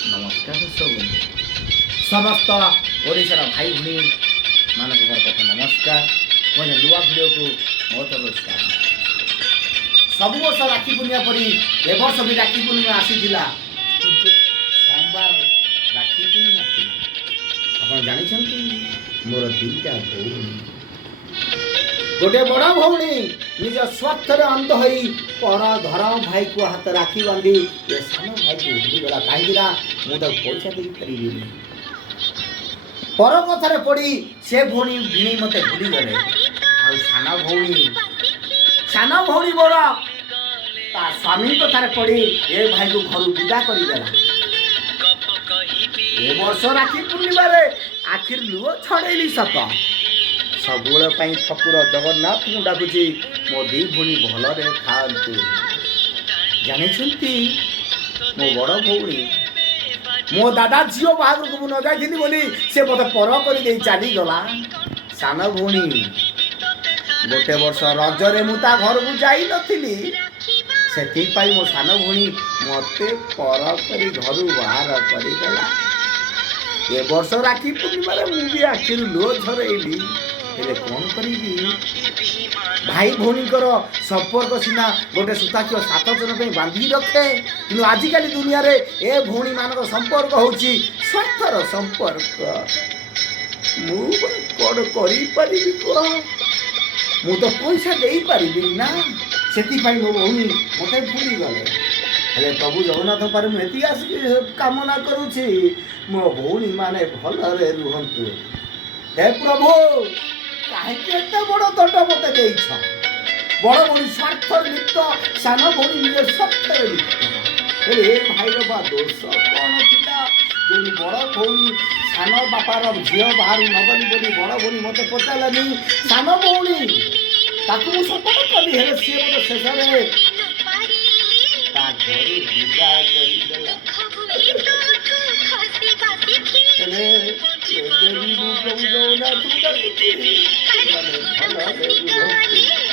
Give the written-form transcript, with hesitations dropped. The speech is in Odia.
ନମସ୍କାର ସବୁ ସମସ୍ତ ଓଡ଼ିଶାର ଭାଇ ଭଉଣୀ ମାନଙ୍କ କଥା ନମସ୍କାର। ମୋ ନୂଆ ଭିଡ଼ିଓକୁ ବହୁତ ସ୍ୱାଗତ। ସବୁ ବର୍ଷ ରାକ୍ଷୀ ପୂର୍ଣ୍ଣିମା ପରି ଏ ବର୍ଷ ବି ରାକ୍ଷୀ ପୂର୍ଣ୍ଣିମା ଆସିଥିଲା। ସୋମବାର ରାକ୍ଷୀ ପୂର୍ଣ୍ଣିମା ଥିଲା। ଆପଣ ଜାଣିଛନ୍ତି ମୋର ଦୁଇଟା ଭଉଣୀ, ଗୋଟେ ବଡ଼ ଭଉଣୀ ନିଜ ସ୍ୱାର୍ଥରେ ଅନ୍ଧ ହୋଇ ପର ଧରମ ଭାଇକୁ ହାତ ରାକ୍ଷୀ ବାନ୍ଧି ଏ ସାନ ଭାଇକୁ ଭୁଲିଗଲା। କାହିଁକି ନା ମୁଁ ତାକୁ ପଇସା ଦେଇପାରିବିନି। ପର କଥାରେ ପଡ଼ି ସେ ଭଉଣୀ ଭିଣେଇ ମୋତେ ଭୁଲିଗଲେ। ଆଉ ସାନ ଭଉଣୀ ମୋର ତା ସ୍ୱାମୀ କଥାରେ ପଡ଼ି ଏ ଭାଇକୁ ଘରୁ ବିଦା କରିଦେଲା। ଏ ବର୍ଷ ରାକ୍ଷୀ ପୂର୍ଣ୍ଣିମାରେ ଆଖିରୁ ଲୁହ ଛଡ଼େଇଲି ସତ, ସବୁବେଳେ ପାଇଁ ଠାକୁର ଜଗନ୍ନାଥଙ୍କୁ ଡାକୁଛି ମୋ ଦି ଭଉଣୀ ଭଲରେ ଖାଆନ୍ତୁ। ଜାଣିଛନ୍ତି ମୋ ବଡ଼ ଭଉଣୀ, ମୋ ଦାଦା ଝିଅ ବାହାଘରକୁ ମୁଁ ନ ଯାଇଥିଲି ବୋଲି ସେ ମୋତେ ପର କରିଦେଇ ଚାଲିଗଲା। ସାନ ଭଉଣୀ, ଗୋଟେ ବର୍ଷ ରଜରେ ମୁଁ ତା ଘରକୁ ଯାଇନଥିଲି, ସେଥିପାଇଁ ମୋ ସାନ ଭଉଣୀ ମୋତେ ପର କରି ଘରୁ ବାହାର କରିଦେଲା। ଏ ବର୍ଷ ରାକ୍ଷୀ ପୂର୍ଣ୍ଣିମାରେ ମୁଁ ବି ଆଖିରୁ ଲୁହ ଝରେଇଲି, ହେଲେ କ'ଣ କରିବି? ଭାଇ ଭଉଣୀଙ୍କର ସମ୍ପର୍କ ସିନା ଗୋଟେ ସୂତାଖିଅ 7 ଜଣ ପାଇଁ ବାନ୍ଧି ରଖେ, କିନ୍ତୁ ଆଜିକାଲି ଦୁନିଆରେ ଏ ଭଉଣୀମାନଙ୍କ ସମ୍ପର୍କ ହେଉଛି ସ୍ୱାର୍ଥର ସମ୍ପର୍କ। ମୁଁ କ'ଣ କରିପାରିବି କୁହ? ମୁଁ ତ ପଇସା ଦେଇପାରିବିନି ନା, ସେଥିପାଇଁ ମୋ ଭଉଣୀ ମୋତେ ଭୁଲିଗଲେ। ହେଲେ ପ୍ରଭୁ ଜଗନ୍ନାଥ ପାଖରେ ମୁଁ ଏତିକି ଆସିକି କାମନା କରୁଛି, ମୋ ଭଉଣୀମାନେ ଭଲରେ ରୁହନ୍ତୁ। ହେ ପ୍ରଭୁ, କାହିଁକି ଏତେ ବଡ଼ ଦଣ୍ଡ ମୋତେ ଦେଇଛ? ବଡ଼ ଭଉଣୀ ସ୍ୱାର୍ଥରେ ଲିପ୍ତ, ସାନ ଭଉଣୀ ନିଜ ସ୍ୱାର୍ଥରେ ଲିପ୍ତ। ହେଲେ ଏ ଭାଇର ବା ଦୋଷ କ'ଣ ଥିଲା? ଯଦି ବଡ଼ ଭଉଣୀ ସାନ ବାପାର ଝିଅ ବାହାରୁ ନଗଲି ବୋଲି ବଡ଼ ଭଉଣୀ ମୋତେ ପଚାରିଲାନି, ସାନ ଭଉଣୀ ତାକୁ ମୁଁ ସପୋର୍ଟ କଲି, ହେଲେ ସିଏ ମୋତେ ଶେଷରେ ତା ଘରୁ ବିଦା କରିଦେଲା। ହେଲେ ଏବେ ବି ମୁଁ ପ୍ରଭୁ ଜଗନ୍ନାଥଙ୍କୁ ଡାକୁଛି, ଭଲରେ ରୁହନ୍ତୁ।